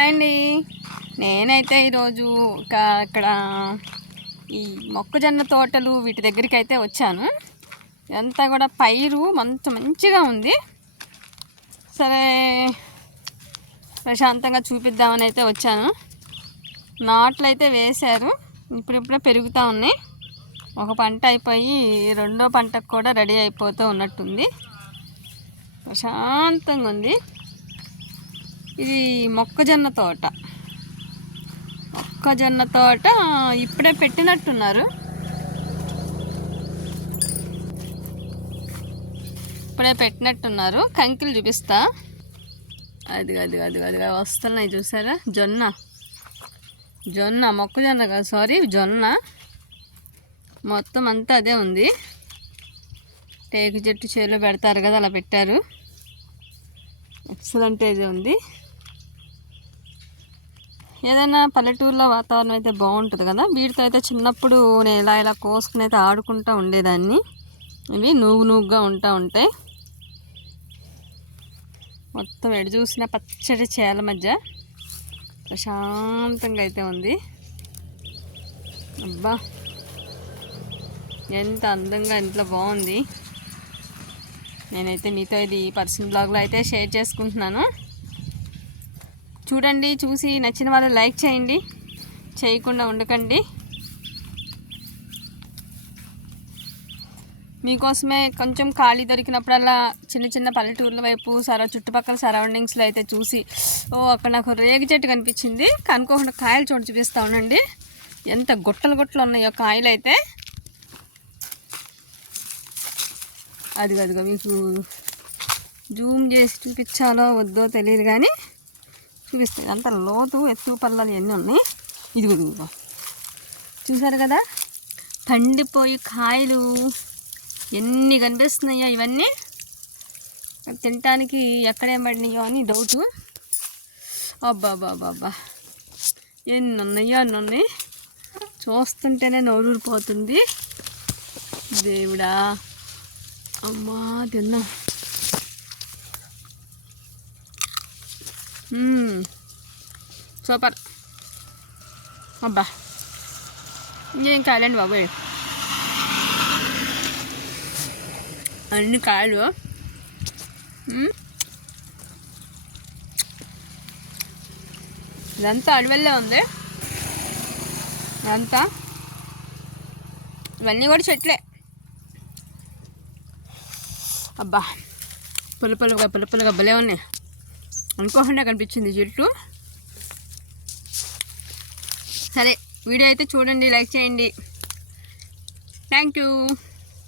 Hi అండి. నేనైతే ఈరోజు ఇక్కడ ఈ మొక్కజొన్న తోటలు వీటి దగ్గరికి అయితే వచ్చాను. ఇదంతా కూడా పైరు మంచిగా ఉంది. సరే ప్రశాంతంగా చూపిద్దామని అయితే వచ్చాను. నాట్లు అయితే వేశారు, ఇప్పుడిప్పుడే పెరుగుతూ ఉన్నాయి. ఒక పంట అయిపోయి రెండో పంటకు కూడా రెడీ అయిపోతూ ఉన్నట్టుంది. ప్రశాంతంగా ఉంది. ఇది మొక్కజొన్న తోట ఇప్పుడే పెట్టినట్టున్నారు. కంకిలు చూపిస్తా. అది వస్తున్నాయి చూసారా? జొన్న మొక్కజొన్న కాదు, సారీ జొన్న. మొత్తం అంతా అదే ఉంది. టేకు చెట్టు చేలో పెడతారు కదా, అలా పెట్టారు. ఎక్సలెంట్ అయితే ఉంది. ఏదైనా పల్లెటూరులో వాతావరణం అయితే బాగుంటుంది కదా. వీటితో అయితే చిన్నప్పుడు నేను ఇలా కోసుకుని అయితే ఆడుకుంటూ ఉండేదాన్ని. ఇవి నూగుగా ఉంటాయి. మొత్తం ఎడు చూసిన పచ్చడి చేల మధ్య ప్రశాంతంగా అయితే ఉంది. అబ్బా ఎంత అందంగా, ఎంత బాగుంది. నేనైతే మీతో ఇది పర్సనల్ బ్లాగ్లో అయితే షేర్ చేసుకుంటున్నాను. చూడండి, చూసి నచ్చిన వాళ్ళు లైక్ చేయండి, చేయకుండా ఉండకండి. మీకోసమే కొంచెం ఖాళీ దొరికినప్పుడల్లా చిన్న పల్లెటూర్ల వైపు చుట్టుపక్కల సరౌండింగ్స్లో అయితే చూసి అక్కడ నాకు రేగి చెట్టు కనిపించింది. కనుకోకుండా కాయలు చూపిస్తూ ఉండండి. ఎంత గుట్టలు ఉన్నాయో కాయలు అయితే. అదిగో మీకు జూమ్ చేసి చూపించాలో వద్దో తెలియదు కానీ చూపిస్తాయి. అంత లోతు ఎత్తు పల్లాలు ఎన్ని ఉన్నాయి. ఇదిగో చూసారు కదా, పండిపోయి కాయలు ఎన్ని కనిపిస్తున్నాయో. ఇవన్నీ తినటానికి ఎక్కడేం పడినాయో అని డౌటు. అబ్బా ఎన్ని ఉన్నాయి. చూస్తుంటేనే నోరూరిపోతుంది. దేవుడా, అమ్మా తిన్నా. సూపర్. అబ్బా ఇంకేం కాయలండి బాబోయ్, అన్ని కాయలు. ఇదంతా అడవుల్లో ఉంది. ఇవన్నీ కూడా చెట్లే. అబ్బా పులుపులుగా భలే ఉన్నాయి. అనుకోకుండా కనిపించింది చెట్టు. సరే, వీడియో అయితే చూడండి, లైక్ చేయండి. Thank you.